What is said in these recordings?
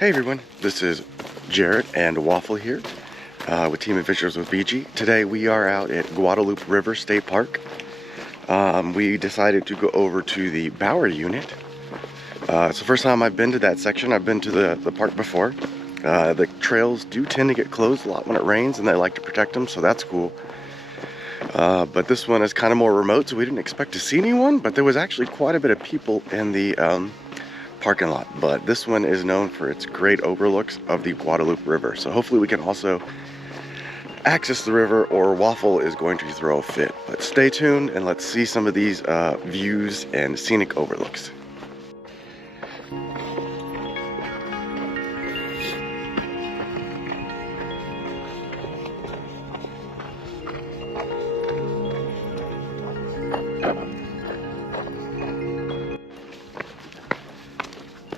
Hey everyone, this is Jared and Waffle here with Team Adventures with BG. Today we are out at Guadalupe River State Park. We decided to go over to the Bauer Unit. It's the first time I've been to that section. I've been to the park before. The trails do tend to get closed a lot when it rains, and they like to protect them, so that's cool. But this one is kind of more remote, so we didn't expect to see anyone, but there was actually quite a bit of people in the parking lot. But this one is known for its great overlooks of the Guadalupe River, so hopefully we can also access the river, or Waffle is going to throw a fit. But stay tuned and let's see some of these views and scenic overlooks.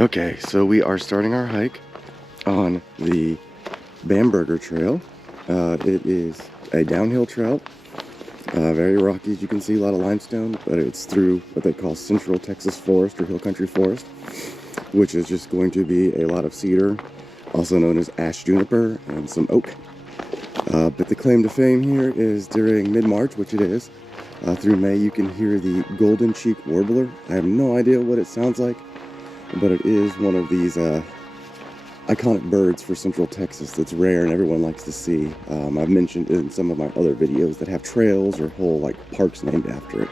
Okay, so we are starting our hike on the Bamburger Trail. It is a downhill trail, very rocky as you can see, a lot of limestone, but it's through what they call Central Texas Forest or Hill Country Forest, which is just going to be a lot of cedar, also known as ash juniper, and some oak. But the claim to fame here is during mid-March, which it is, through May, you can hear the golden cheek warbler. I have no idea what it sounds like, but it is one of these iconic birds for Central Texas that's rare and everyone likes to see. I've mentioned in some of my other videos that have trails or whole parks named after it.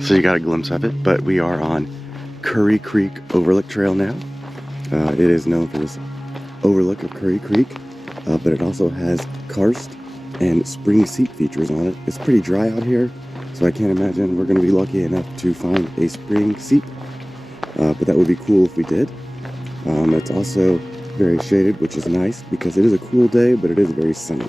So you got a glimpse of it, but we are on Curry Creek Overlook Trail now. It is known for this overlook of Curry Creek, but it also has karst and spring seep features on it. It's pretty dry out here, so I can't imagine we're going to be lucky enough to find a spring seep, but that would be cool if we did. It's also very shaded, which is nice because it is a cool day, but it is very sunny.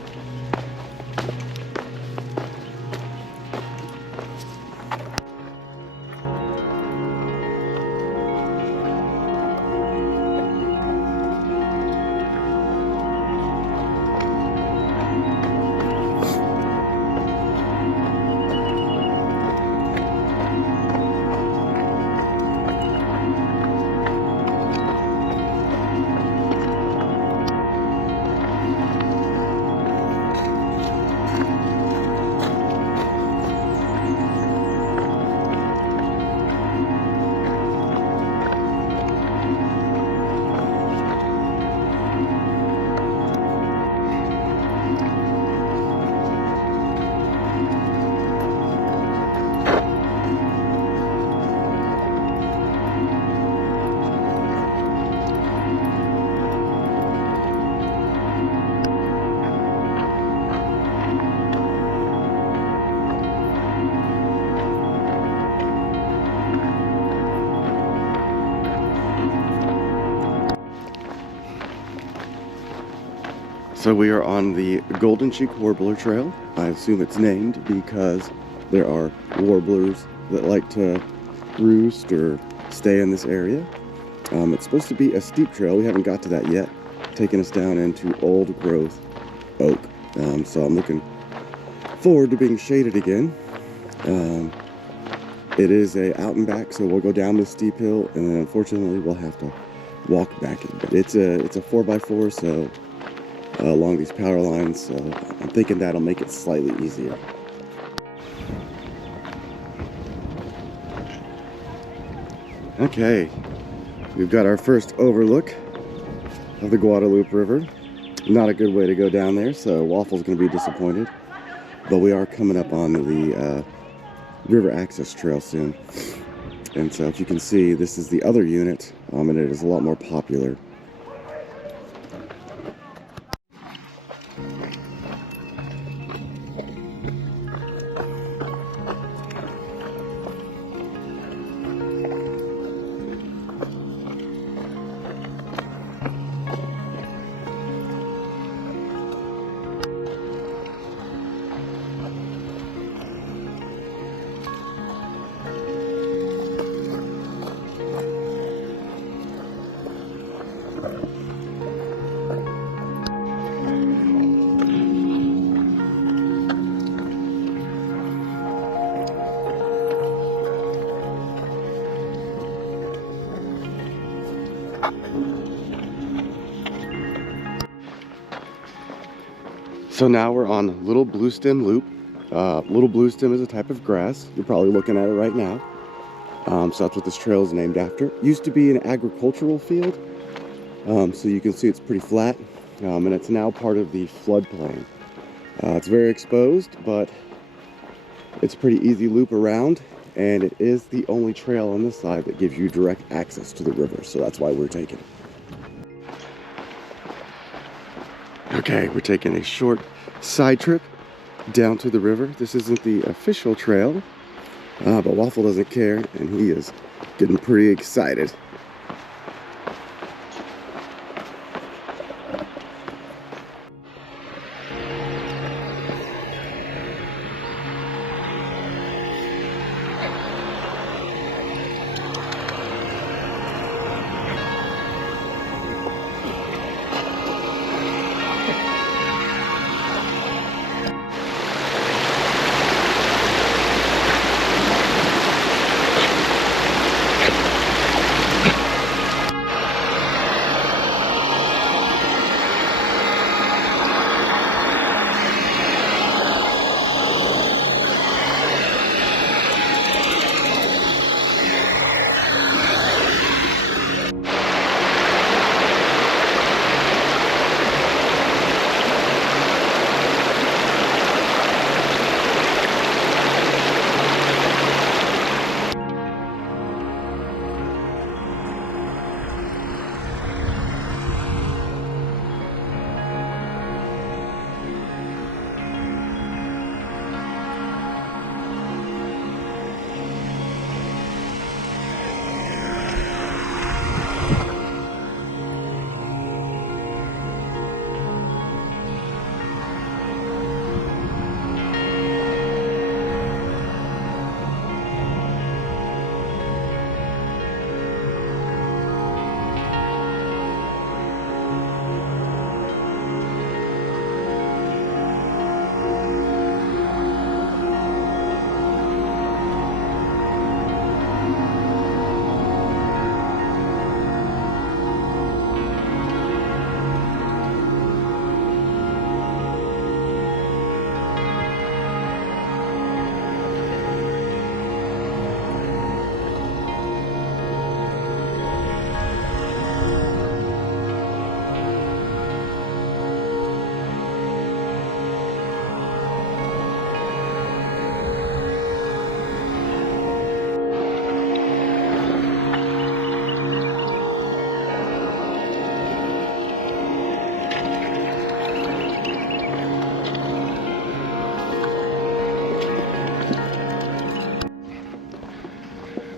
So we are on the Golden Cheek Warbler Trail. I assume it's named because there are warblers that like to roost or stay in this area. It's supposed to be a steep trail. We haven't got to that yet, taking us down into old growth oak. So I'm looking forward to being shaded again. It is a out and back, so we'll go down this steep hill, and then unfortunately we'll have to walk back in. But it's a 4x4, so along these power lines, so I'm thinking that'll make it slightly easier. Okay, we've got our first overlook of the Guadalupe River. Not a good way to go down there, so Waffle's going to be disappointed. But we are coming up on the river access trail soon. And so if you can see, this is the other unit, and it is a lot more popular. So now we're on Little Bluestem Loop. Little Bluestem is a type of grass. You're probably looking at it right now. So that's what this trail is named after. Used to be an agricultural field. So you can see it's pretty flat. And it's now part of the floodplain. It's very exposed, but it's a pretty easy loop around. And it is the only trail on this side that gives you direct access to the river. So that's why we're taking it. Okay, we're taking a short side trip down to the river. This isn't the official trail, but Waffle doesn't care, and he is getting pretty excited.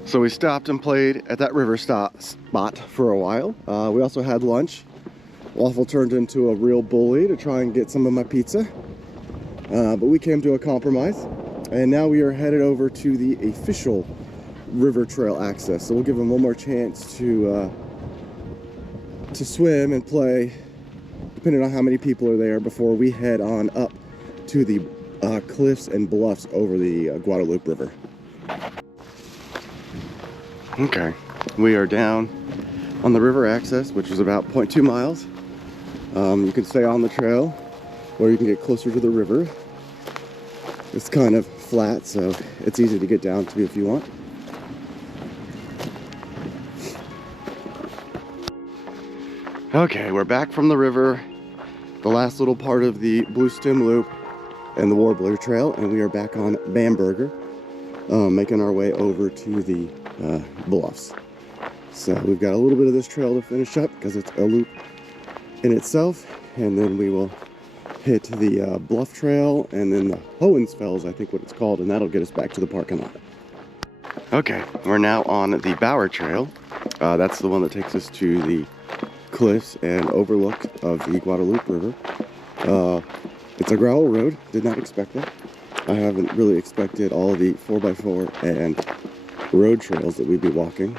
So we stopped and played at that river spot for a while. We also had lunch. Waffle turned into a real bully to try and get some of my pizza. But we came to a compromise. And now we are headed over to the official river trail access. So we'll give them one more chance to swim and play, depending on how many people are there, before we head on up to the cliffs and bluffs over the Guadalupe River. Okay, we are down on the river access, which is about 0.2 miles. You can stay on the trail, or you can get closer to the river. It's kind of flat, so it's easy to get down to if you want. Okay, we're back from the river, the last little part of the Bluestem Loop and the Warbler Trail, and we are back on Bamburger, making our way over to the bluffs. So we've got a little bit of this trail to finish up because it's a loop in itself, and then we will hit the bluff trail and then the Hohensfels, I think what it's called, and that'll get us back to the parking lot. Okay, we're now on the Bauer Trail. That's the one that takes us to the cliffs and overlook of the Guadalupe River. It's a gravel road, did not expect that. I haven't really expected all the 4x4 and road trails that we'd be walking.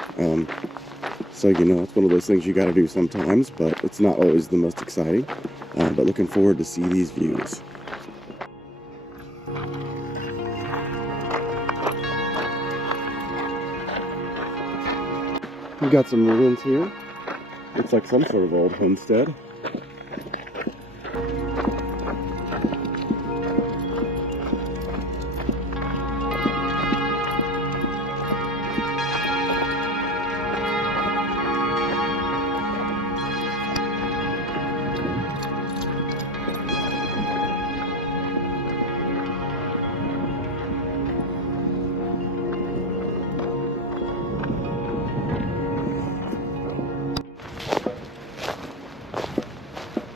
So, you know, it's one of those things you got to do sometimes, but it's not always the most exciting. But looking forward to see these views. We've got some ruins here. It's like some sort of old homestead.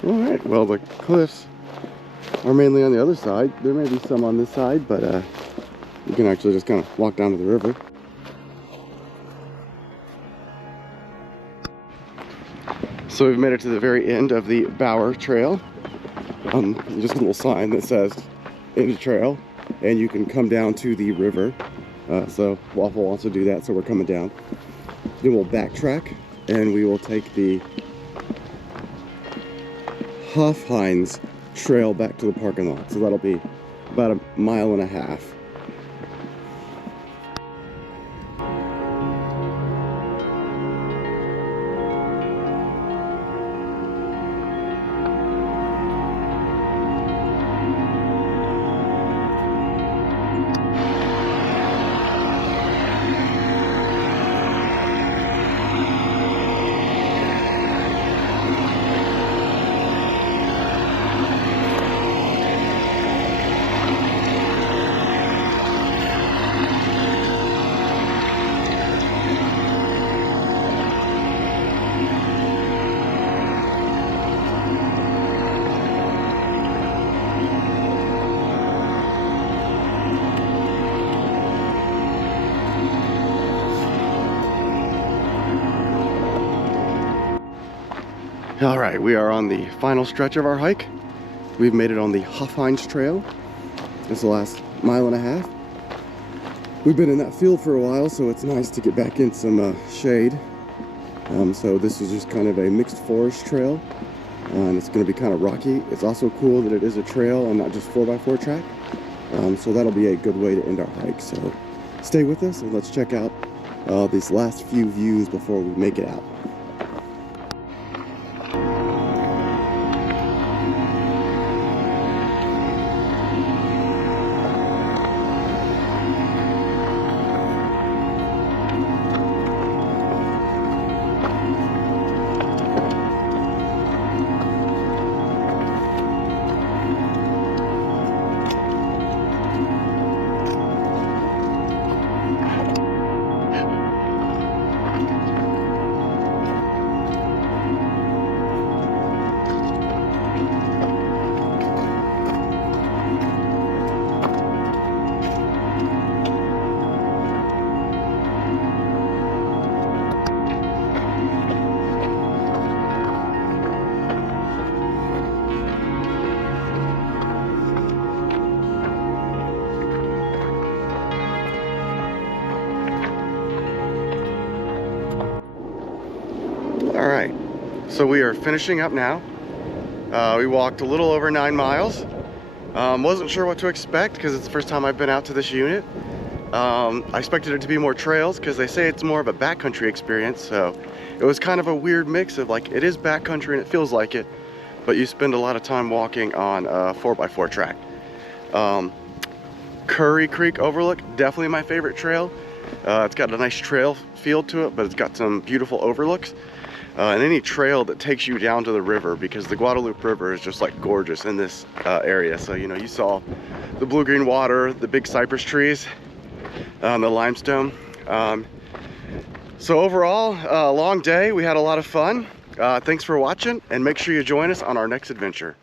Alright, well the cliffs are mainly on the other side. There may be some on this side, but you can actually just kind of walk down to the river. So we've made it to the very end of the Bauer Trail. Just a little sign that says end trail, and you can come down to the river. So Waffle wants to do that, so we're coming down. Then we'll backtrack, and we will take the Huffy Trail back to the parking lot. So that'll be about 1.5 miles. All right, we are on the final stretch of our hike. We've made it on the Huffy Trail. It's the last 1.5 miles. We've been in that field for a while, so it's nice to get back in some shade. So this is just kind of a mixed forest trail, and it's going to be kind of rocky. It's also cool that it is a trail and not just 4x4 track. So that'll be a good way to end our hike. So stay with us and let's check out these last few views before we make it out. All right, so we are finishing up now. We walked a little over 9 miles. Wasn't sure what to expect because it's the first time I've been out to this unit. I expected it to be more trails because they say it's more of a backcountry experience. So it was kind of a weird mix of like, it is backcountry and it feels like it, but you spend a lot of time walking on a 4x4 track. Curry Creek Overlook, definitely my favorite trail. It's got a nice trail feel to it, but it's got some beautiful overlooks. And any trail that takes you down to the river, because the Guadalupe River is just like gorgeous in this area. So, you know, you saw the blue-green water, the big cypress trees, the limestone. So overall, a long day. We had a lot of fun. Thanks for watching, and make sure you join us on our next adventure.